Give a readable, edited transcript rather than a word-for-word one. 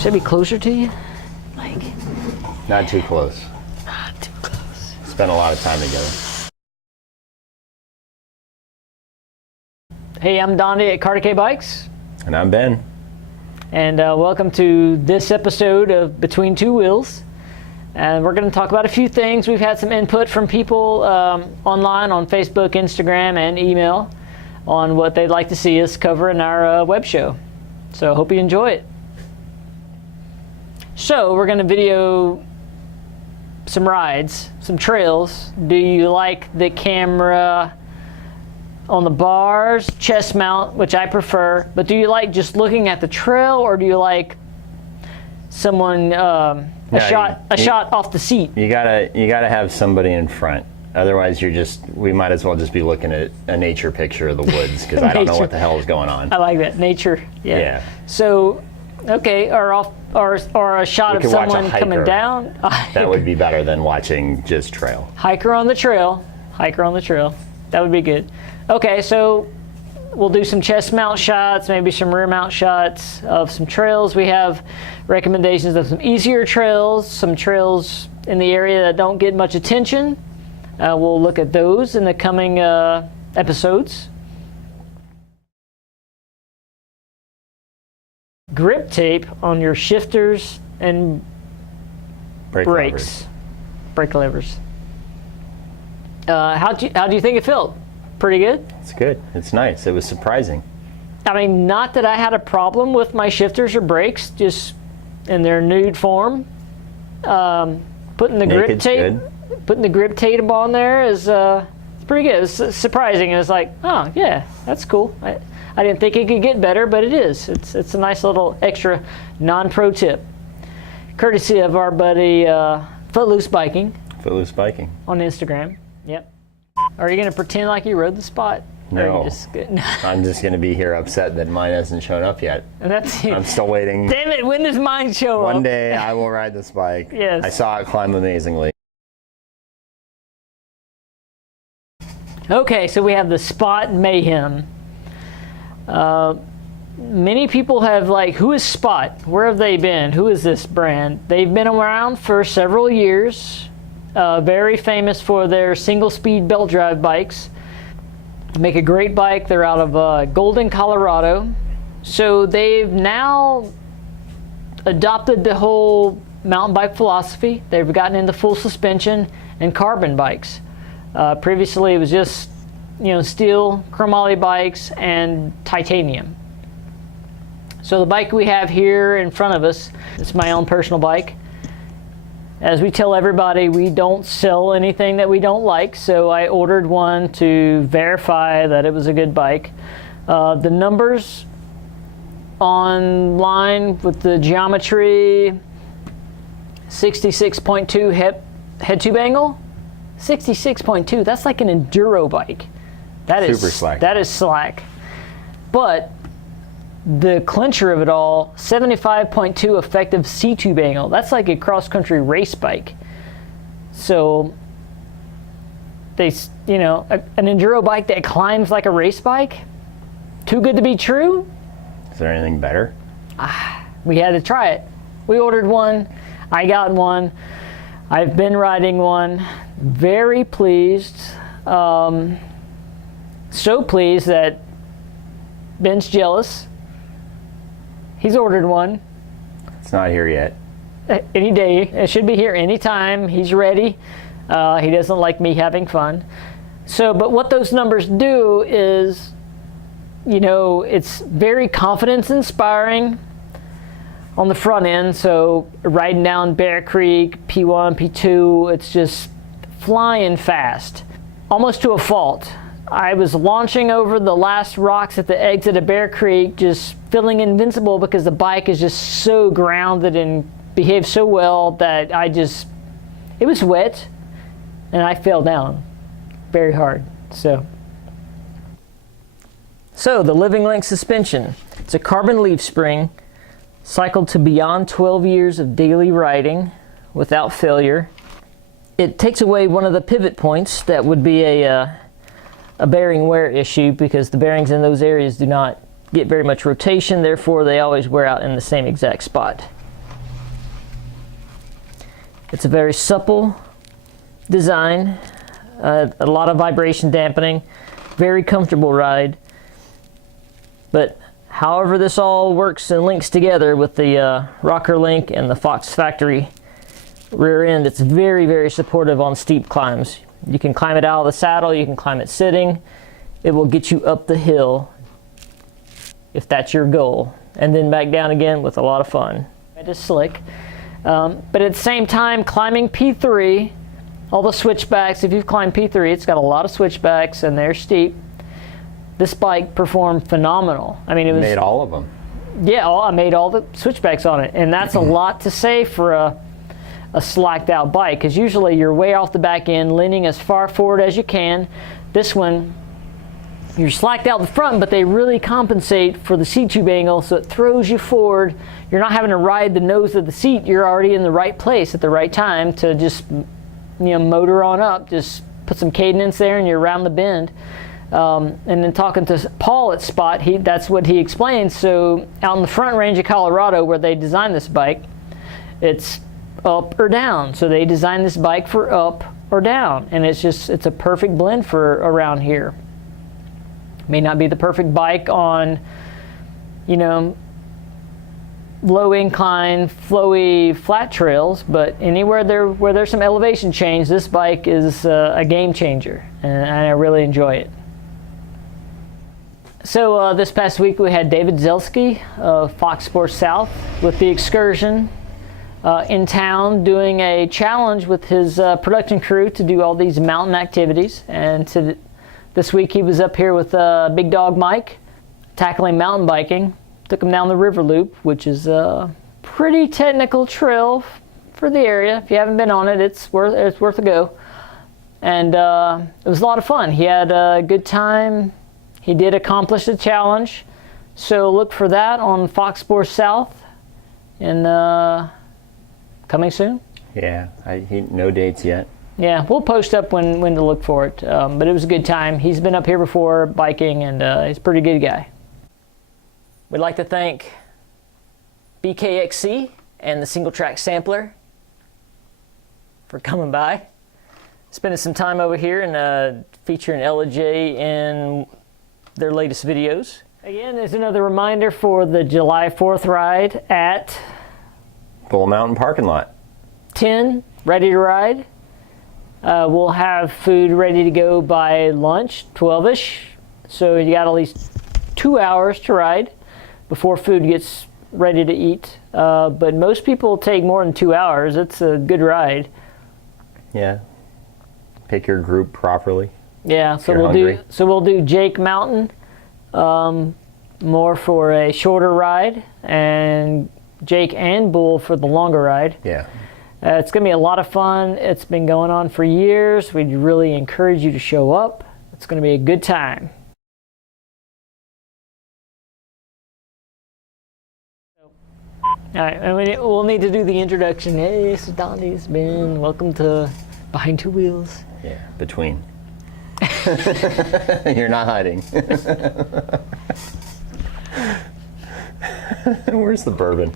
Should I be closer to you? Like, not too close. not too close. Spent a lot of time together. Hey, I'm Donnie at Cartecay Bikes. And I'm Ben. And welcome to this episode of Between Two Wheels. And we're going to talk about a few things. We've had some input from people online on Facebook, Instagram, and email on what they'd like to see us cover in our web show. So I hope you enjoy it. So we're going to video some rides, some trails. Do you like the camera on the bars, chest mount, which I prefer, but do you like just looking at the trail, or do you like someone a shot off the seat? You gotta have somebody in front. Otherwise, we might as well just be looking at a nature picture of the woods, because I don't know what the hell is going on. I like that, nature. Yeah. So, okay, or a shot of someone coming down. That would be better than watching just trail. Hiker on the trail. That would be good. Okay, so we'll do some chest mount shots, maybe some rear mount shots of some trails. We have recommendations of some easier trails, some trails in the area that don't get much attention. We'll look at those in the coming episodes. Grip tape on your shifters and brake levers. How do you think it felt? Pretty good? It's good. It's nice. It was surprising. I mean, not that I had a problem with my shifters or brakes, just in their nude form. Putting the grip tape on there is pretty good. It's surprising. It was like, oh yeah, that's cool. I didn't think it could get better, but it is. It's a nice little extra non-pro tip, courtesy of our buddy Footloose Biking. Footloose Biking on Instagram. Yep. Are you going to pretend like you rode the Spot? No. I'm just going to be here upset that mine hasn't shown up yet. I'm still waiting. Damn it, when does mine show up? One day I will ride this bike. Yes. I saw it climb amazingly. Okay, so we have the Spot Mayhem. Many people have who is Spot? Where have they been? Who is this brand? They've been around for several years. Very famous for their single-speed belt drive bikes. Make a great bike. They're out of Golden, Colorado. So they've now adopted the whole mountain bike philosophy. They've gotten into full suspension and carbon bikes. Previously, it was just steel, chromoly bikes, and titanium. So the bike we have here in front of us, it's my own personal bike. As we tell everybody, we don't sell anything that we don't like, so I ordered one to verify that it was a good bike. The numbers online with the geometry, 66.2 head tube angle. 66.2, that's like an enduro bike. That is super slack. That is slack. But the clincher of it all, 75.2 effective C-tube angle. That's like a cross-country race bike. So, an enduro bike that climbs like a race bike, too good to be true? Is there anything better? We had to try it. We ordered one. I got one. I've been riding one. Very pleased. So pleased that Ben's jealous. He's ordered one. It's not here yet. Any day. It should be here anytime. He's ready. He doesn't like me having fun. But what those numbers do is, it's very confidence inspiring on the front end. So riding down Bear Creek, P1, P2, it's just flying fast, almost to a fault. I was launching over the last rocks at the exit of Bear Creek, just feeling invincible because the bike is just so grounded and behaves so well that it was wet and I fell down very hard. So the Living Link suspension. It's a carbon leaf spring, cycled to beyond 12 years of daily riding without failure. It takes away one of the pivot points that would be a bearing wear issue, because the bearings in those areas do not get very much rotation, therefore they always wear out in the same exact spot. It's a very supple design, a lot of vibration dampening, very comfortable ride. But however this all works and links together with the rocker link and the Fox factory rear end, it's very, very supportive on steep climbs. You can climb it out of the saddle, you can climb it sitting. It will get you up the hill if that's your goal, and then back down again with a lot of fun. It is slick, but at the same time, climbing P3, all the switchbacks, if you've climbed P3, it's got a lot of switchbacks and they're steep. This bike performed phenomenal. I mean, it was... Made all of them. Yeah, I made all the switchbacks on it, and that's a lot to say for a slacked out bike, because usually you're way off the back end, leaning as far forward as you can. This one, you're slacked out the front, but they really compensate for the seat tube angle, so it throws you forward. You're not having to ride the nose of the seat. You're already in the right place at the right time to just, motor on up. Just put some cadence there, and you're around the bend. And then talking to Paul at Spot, that's what he explains. So out in the Front Range of Colorado, where they designed this bike, it's up or down. So they designed this bike for up or down, and it's a perfect blend for around here. May not be the perfect bike on, low incline, flowy, flat trails, but anywhere where there's some elevation change, this bike is a game changer, and I really enjoy it. So this past week we had David Zelski of Fox Sports South with the Excursion in town doing a challenge with his production crew to do all these mountain activities. And this week he was up here with Big Dog Mike tackling mountain biking. Took him down the river loop, which is a pretty technical trail for the area. If you haven't been on it, it's worth a go. And it was a lot of fun. He had a good time. He did accomplish the challenge, so look for that on Fox Sports South, and coming soon. Yeah, no dates yet. Yeah, we'll post up when to look for it, but it was a good time. He's been up here before biking, and he's a pretty good guy. We'd like to thank BKXC and the Single Track Sampler for coming by, spending some time over here and featuring Ellijay in their latest videos. Again, there's another reminder for the July 4th ride at Bull Mountain parking lot. 10, ready to ride. We'll have food ready to go by lunch, 12-ish. So you got at least 2 hours to ride before food gets ready to eat. But most people take more than 2 hours. It's a good ride. Yeah. Pick your group properly. Yeah, so we'll do Jake Mountain, more for a shorter ride, and Jake and Bull for the longer ride. Yeah. It's going to be a lot of fun. It's been going on for years. We'd really encourage you to show up. It's going to be a good time. All right, and we'll need to do the introduction. Hey, this is Donnie. It's Ben. Welcome to Behind Two Wheels. Yeah, between. You're not hiding. Where's the bourbon?